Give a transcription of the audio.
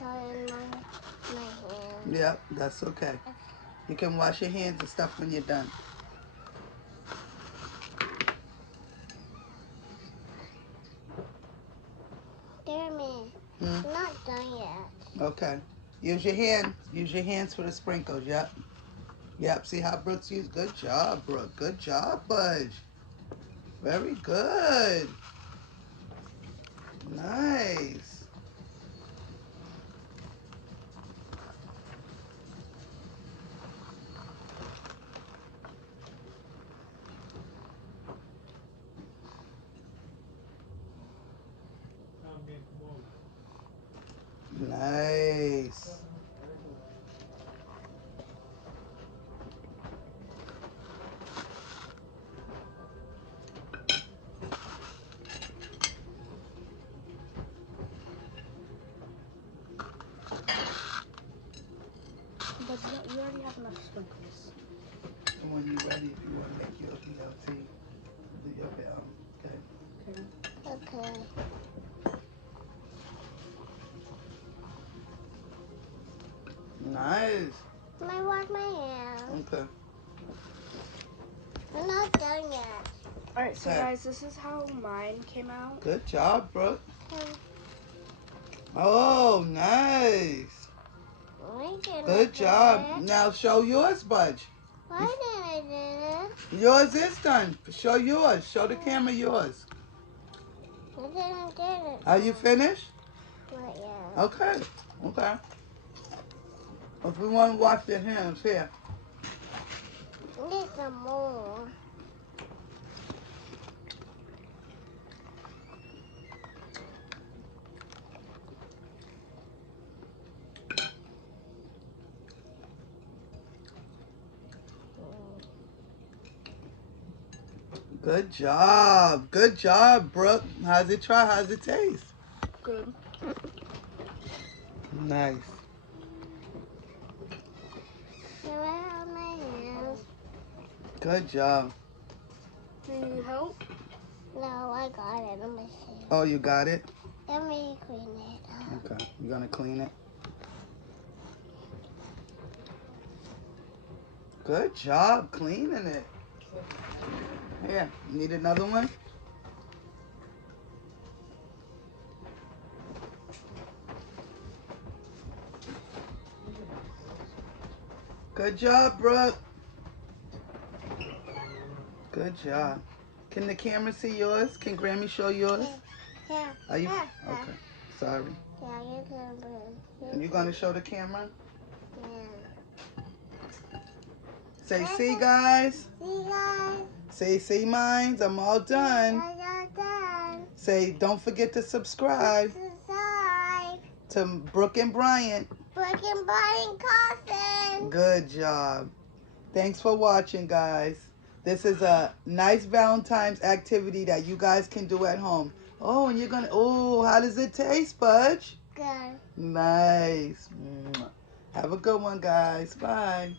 in my hand. Yep, that's okay. You can wash your hands and stuff when you're done. Jeremy, I'm not done yet. Okay. Use your hand. Use your hands for the sprinkles. Yep. Yep. See how Brooke's used? Good job, Brooke. Good job, Budge. Very good. Nice. Nice. But you already have enough sprinkles. When you're ready, if you want to make your ELT, do your bell. Okay. Okay. Nice. I wash my hands. Okay. I'm not done yet. Alright, so Okay. guys, this is how mine came out. Good job, Brooke. Oh, nice. Good job. Now show yours, Budge. Why didn't I do it? Yours is done. Show yours. Show the camera yours. I didn't get it. Are you finished? Not yet. Okay. Okay. If we want to wash their hands, here. Need some more. Good job. Good job, Brooke. How's it try? How's it taste? Good. Nice. Can I have my hands? Good job. Do you need help? No, I got it. Let me see. Oh, you got it? Let me clean it. Okay. You gonna clean it? Good job cleaning it. Here, need another one? Good job, Brooke. Good job. Can the camera see yours? Can Grammy show yours? Yeah. Are you? Yeah. Okay. Sorry. Yeah, you can bring. And you gonna show the camera? Yeah. Say, see guys. See guys. Say, see mines. I'm all done. I'm done. Say, don't forget to subscribe Subscribe. to Brooke and Bryant. Brooke and Brian Carson. Good job. Thanks for watching, guys. This is a nice Valentine's activity that you guys can do at home. Oh, and you're gonna, oh, how does it taste, Budge? Good. Nice. Have a good one, guys. Bye.